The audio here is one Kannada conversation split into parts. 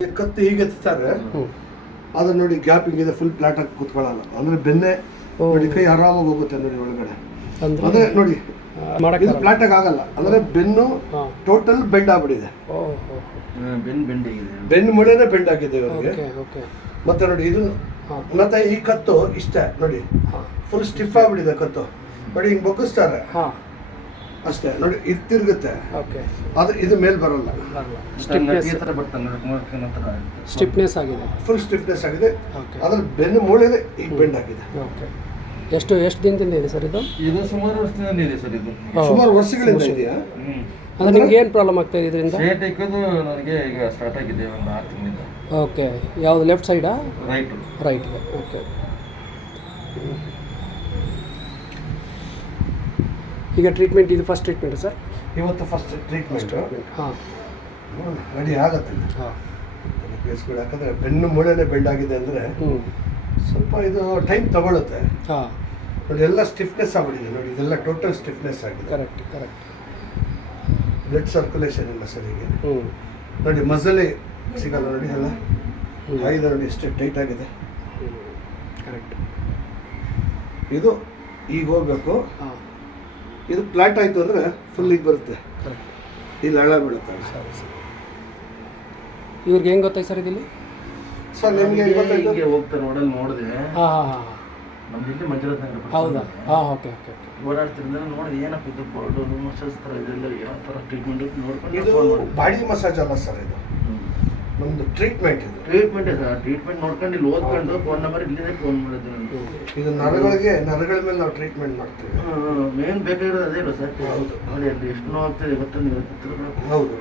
ಕತ್ತು ಹೀಗೆ ಎತ್ತಾರೆ ಅದು ನೋಡಿ ಗ್ಯಾಪ್ ಹಿಂಗಿದೆ, ಫುಲ್ ಫ್ಲಾಟ್ ಆಗಿ ಕೂತ್ಕೊಳ್ಳಲ್ಲ. ಅಂದ್ರೆ ಬೆನ್ನೆ ನೋಡಿ ಕೈ ಆರಾಮಾಗಿ ಹೋಗುತ್ತೆ ನೋಡಿ ಒಳಗಡೆ. ಅಂದ್ರೆ ನೋಡಿ ಇದು ಫ್ಲಾಟ್ ಆಗಿ ಆಗಲ್ಲ, ಅಂದ್ರೆ ಬೆನ್ನು ಟೋಟಲ್ ಬೆಂಡ್ ಆಗ್ಬಿಟ್ಟಿದೆ. ಬೆನ್ನು ಮೊಳೆನೆ ಬೆಂಡ್ ಆಗಿದೆ ಇವ್ರಿಗೆ. ಮತ್ತೆ ನೋಡಿ ಇದು ಮತ್ತೆ ಈ ಕತ್ತು ಇಷ್ಟ ನೋಡಿ, ಫುಲ್ ಸ್ಟಿಫ್ ಆಗ್ಬಿಟ್ಟಿದೆ ಕತ್ತು ನೋಡಿ. ಹಿಂಗ್ ಬಗ್ಗಿಸ್ತಾರೆ ಅಷ್ಟೇ ನೋಡಿ, ಇದು ತಿರುಗುತ್ತೆ, ಅದು ಇದು ಮೇಲೆ ಬರಲ್ಲ. ಸ್ಟಿಫ್ನೆಸ್ ಆಗಿದೆ, ಫುಲ್ ಸ್ಟಿಫ್ನೆಸ್ ಆಗಿದೆ. ಅದ್ರ ಬೆನ್ನು ಮೂಳೆನೆ ಈಗ ಬೆಂಡ್ ಆಗಿದೆ. ಎಷ್ಟು ದಿನದಿಂದ ಇದೆ ಸರ್ ಇದು? ಇದು ಸುಮಾರು ವರ್ಷದಿಂದ ಇದೆ ಸರ್. ಇದು ಸುಮಾರು ವರ್ಷಗಳಿಂದ ಇದೆಯಾ? ಅಂದ್ರೆ ನಿಮ್ಗೆ ಏನು ಪ್ರಾಬ್ಲಮ್ ಆಗ್ತಾ ಇದೆ ಇದರಿಂದ? ಸ್ಟ್ರೇಟ್ ಇಕ್ಕೋದು ನನಗೆ ಈಗ ಸ್ಟಾರ್ಟ್ ಆಗಿದೆ ಒಂದು 6 ತಿಂಗಳಿಂದ. ಓಕೆ, ಯಾವುದು ಲೆಫ್ಟ್ ಸೈಡಾ? ರೈಟ್ಗೆ. ಓಕೆ, ಈಗ ಟ್ರೀಟ್ಮೆಂಟ್ ಇದು ಫಸ್ಟ್ ಟ್ರೀಟ್ಮೆಂಟ್ ಸರ್? ಇವತ್ತು ಫಸ್ಟ್ ಟ್ರೀಟ್ಮೆಂಟ್. ಹಾಂ, ರೆಡಿ ಆಗುತ್ತೆ. ಕೇಸ್ಗಳು ಯಾಕಂದರೆ ಬೆನ್ನು ಮೂಳೆನೆ ಬೆಂಡ್ ಆಗಿದೆ ಅಂದರೆ ಸ್ವಲ್ಪ ಇದು ಟೈಮ್ ತಗೊಳುತ್ತೆ. ಹಾಂ ನೋಡಿ, ಎಲ್ಲ ಸ್ಟಿಫ್ನೆಸ್ ಆಗ್ಬಿಟ್ಟಿದೆ ನೋಡಿ, ಇದೆಲ್ಲ ಟೋಟಲ್ ಸ್ಟಿಫ್ನೆಸ್ ಆಗಿದೆ. ಕರೆಕ್ಟ್. ಬ್ಲಡ್ ಸರ್ಕ್ಯುಲೇಷನ್ ಇಲ್ಲ ಸರಿಗೆ ನೋಡಿ, ಮಸಲೇ ಸಿಗಲ್ಲ ನೋಡಿ, ಎಲ್ಲ ಆಗಿದೆ ನೋಡಿ, ಎಷ್ಟು ಟೈಟ್ ಆಗಿದೆ. ಕರೆಕ್ಟ್. ಇದು ಈಗ ಹೋಗ್ಬೇಕು. ಇದು ಫ್ಲಾಟ್ ಆಯಿತು ಅಂದರೆ ಫುಲ್ ಈಗ ಬರುತ್ತೆ, ಇಲ್ಲಿ ಹಳ್ಳ ಬೀಳುತ್ತೆ. ಸರಿ. ಇವ್ರಿಗೆ ಹೆಂಗೆ ಗೊತ್ತಾಯ್ತು ಸರ್ ಇದಿಲ್ಲಿ? ಸರ್ ನಿಮಗೆ ಹೋಗ್ತಾರೆ ನೋಡಲ್ಲಿ ನೋಡಿದೆ. ಹಾಂ, ನಮ್ದು ಇಲ್ಲಿ ಮಂಜುನಾಥ ನಗರ. ಹೌದಾ? ಓಕೆ. ಓಡಾಡ್ತಿರಿಂದ ನೋಡಿದೆ, ಏನಪ್ಪ ಇದು ಬೋರ್ಡು ಮಸಾಜ್ ಥರ ಇದೆಲ್ಲ ಯಾವ ಥರ ಟ್ರೀಟ್ಮೆಂಟ್ ನೋಡ್ಕೊಂಡು. ಇದು ಬಾಡಿ ಮಸಾಜ್ ಅಲ್ಲ ಸರ್, ಇದು ನಮ್ಮದು ಟ್ರೀಟ್ಮೆಂಟ್. ಇದು ಟ್ರೀಟ್ಮೆಂಟ್ ನೋಡ್ಕೊಂಡು ಇಲ್ಲಿ ಓದ್ಕೊಂಡು ಫೋನ್ ನಂಬರ್ ಇಲ್ಲಿಂದ ಫೋನ್ ಮಾಡಿದ್ದು ನಾನು. ಇದು ನರಗಳ ಮೇಲೆ ನಾವು ಟ್ರೀಟ್ಮೆಂಟ್ ಮಾಡ್ತೀವಿ. ಮೇನ್ ಬೇಕಾಗಿರೋದು ಅದೇ ಇಲ್ಲ ಸರ್. ಹೌದು ನೋಡಿ, ಅಲ್ಲಿ ಎಷ್ಟು ನೋವು ಆಗ್ತದೆ ಗೊತ್ತಂದ್ರೆ. ಹೌದು.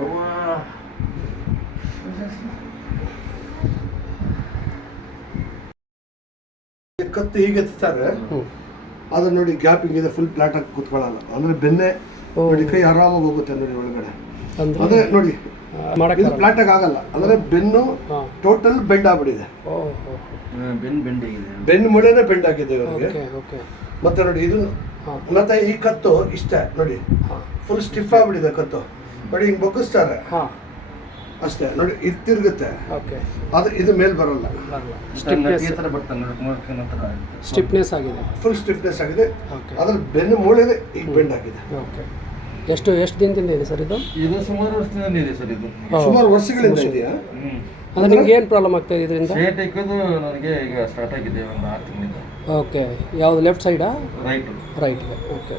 ಕತ್ತು ಹೀಗೆ ಎತ್ತಾರೆ ಅದು ನೋಡಿ, ಗ್ಯಾಪ್ ಹಿಂಗಿದೆ, ಫುಲ್ ಫ್ಲಾಟ್ ಆಗಿ ಕೂತ್ಕೊಳ್ಳಲ್ಲ. ಅಂದ್ರೆ ಬೆನ್ನೆ ನೋಡಿ ಕೈ ಆರಾಮಾಗಿ ಹೋಗುತ್ತೆ ನೋಡಿ ಒಳಗಡೆ. ಅಂದ್ರೆ ನೋಡಿ ಇದು ಫ್ಲಾಟ್ ಆಗಿ ಆಗಲ್ಲ, ಅಂದ್ರೆ ಬೆನ್ನು ಟೋಟಲ್ ಬೆಂಡ್ ಆಗ್ಬಿಟ್ಟಿದೆ. ಬೆನ್ನು ಮೊಳೆನೆ ಬೆಂಡ್ ಆಗಿದೆ ಇವ್ರಿಗೆ. ಮತ್ತೆ ನೋಡಿ ಇದು ಮತ್ತೆ ಈ ಕತ್ತು ಇಷ್ಟ ನೋಡಿ, ಫುಲ್ ಸ್ಟಿಫ್ ಆಗ್ಬಿಟ್ಟಿದೆ ಕತ್ತು ನೋಡಿ, ಹಿಂಗ್ ಬಗ್ಗಿಸ್ತಾರೆ ಅಷ್ಟೇ ನೋಡಿ, ಇದು ತಿರುಗುತ್ತೆ, ಅದು ಇದು ಮೇಲೆ ಬರಲ್ಲ. ಸ್ಟಿಫ್ನೆಸ್ ಆಗಿದೆ, ಫುಲ್ ಸ್ಟಿಫ್ನೆಸ್ ಆಗಿದೆ. ಅದ್ರ ಬೆನ್ನು ಮೂಳೆನೆ ಈಗ ಬೆಂಡ್ ಆಗಿದೆ. ಎಷ್ಟು ದಿನದಿಂದ ಇದೆ ಸರ್ ಇದು? ಇದು ಸುಮಾರು ವರ್ಷದಿಂದ ಇದೆ ಸರ್. ಇದು ಸುಮಾರು ವರ್ಷಗಳಿಂದ ಇದೆಯಾ? ಅಂದ್ರೆ ನಿಮ್ಗೆ ಏನು ಪ್ರಾಬ್ಲಮ್ ಆಗ್ತಾ ಇದೆ ಇದರಿಂದ? ಸ್ಟ್ರೇಟ್ ಇಕ್ಕೋದು ನನಗೆ ಈಗ ಸ್ಟಾರ್ಟ್ ಆಗಿದೆ ಒಂದು 6 ತಿಂಗಳಿಂದ. ಓಕೆ, ಯಾವುದು ಲೆಫ್ಟ್ ಸೈಡಾ? ರೈಟ್ಗೆ. ಓಕೆ,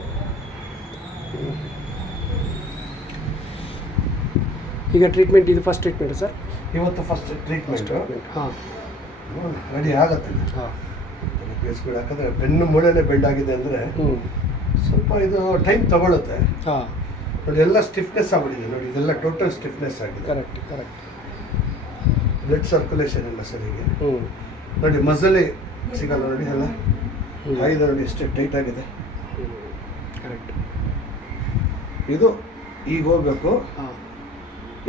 ಈಗ ಟ್ರೀಟ್ಮೆಂಟ್ ಇದು ಫಸ್ಟ್ ಟ್ರೀಟ್ಮೆಂಟ್ ಸರ್? ಇವತ್ತು ಫಸ್ಟ್ ಟ್ರೀಟ್ಮೆಂಟ್. ಹಾಂ, ರೆಡಿ ಆಗುತ್ತೆ. ಕೇಸ್ಗಳು ಯಾಕಂದರೆ ಬೆನ್ನು ಮೂಳೆನೆ ಬೆಂಡ್ ಆಗಿದೆ ಅಂದರೆ ಸ್ವಲ್ಪ ಇದು ಟೈಮ್ ತಗೊಳುತ್ತೆ. ಹಾಂ ನೋಡಿ, ಎಲ್ಲ ಸ್ಟಿಫ್ನೆಸ್ ಆಗ್ಬಿಟ್ಟಿದೆ ನೋಡಿ, ಇದೆಲ್ಲ ಟೋಟಲ್ ಸ್ಟಿಫ್ನೆಸ್ ಆಗಿದೆ. ಕರೆಕ್ಟ್. ಬ್ಲಡ್ ಸರ್ಕ್ಯುಲೇಷನ್ ಇಲ್ಲ ಸರಿಗೆ ನೋಡಿ, ಮಸಲೇ ಸಿಗಲ್ಲ ನೋಡಿ, ಎಲ್ಲ ಆಗಿದೆ ನೋಡಿ, ಎಷ್ಟು ಟೈಟ್ ಆಗಿದೆ. ಕರೆಕ್ಟ್. ಇದು ಈಗ ಹೋಗ್ಬೇಕು.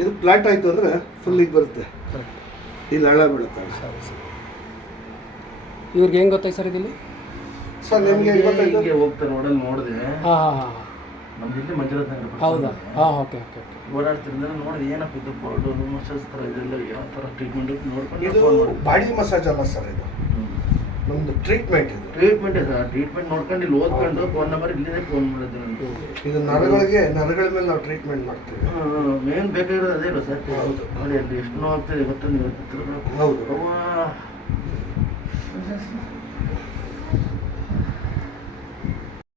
ಇದು ಫ್ಲಾಟ್ ಆಯಿತು ಅಂದರೆ ಫುಲ್ ಈಗ ಬರುತ್ತೆ, ಇಲ್ಲಿ ಹಳ್ಳ ಬೀಳುತ್ತೆ. ಸರಿ. ಇವ್ರಿಗೆ ಹೆಂಗೆ ಗೊತ್ತಾಯ್ತು ಸರ್ ಇದಿಲ್ಲಿ? ಸರ್ ನಿಮಗೆ ಹೋಗ್ತಾರೆ ನೋಡಲ್ಲಿ ನೋಡಿದೆ. ಹಾಂ, ನಮ್ದು ಇಲ್ಲಿ ಮಂಜುನಾಥ ನಗರ. ಹೌದಾ? ಓಕೆ. ಓಡಾಡ್ತಿರಿಂದ ನೋಡಿದೆ, ಏನಪ್ಪ ಇದು ಬೋರ್ಡು ಮಸಾಜ್ ಥರ ಇದೆಲ್ಲ ಯಾವ ಥರ ಟ್ರೀಟ್ಮೆಂಟ್ ನೋಡ್ಕೊಂಡು. ಇದು ಬಾಡಿ ಮಸಾಜ್ ಅಲ್ಲ ಸರ್, ಇದು ನಮ್ಮದು ಟ್ರೀಟ್ಮೆಂಟ್. ಟ್ರೀಟ್ಮೆಂಟ್ ನೋಡ್ಕೊಂಡು ಇಲ್ಲಿ ಓದ್ಕೊಂಡು ಫೋನ್ ನಂಬರ್ ಇಲ್ಲಿಂದ ಫೋನ್ ಮಾಡಿದ್ದು ನಾನು. ಇದು ನರಗಳ ಮೇಲೆ ನಾವು ಟ್ರೀಟ್ಮೆಂಟ್ ಮಾಡ್ತೀವಿ. ಮೇನ್ ಬೇಕಾಗಿರೋದು ಅದೇ ಇಲ್ಲ ಸರ್. ಹೌದು. ನೋಡಿ, ಅಲ್ಲಿ ಎಷ್ಟು ನೋವು ಆಗ್ತದೆ ಗೊತ್ತಂದ್ರೆ. ಹೌದು.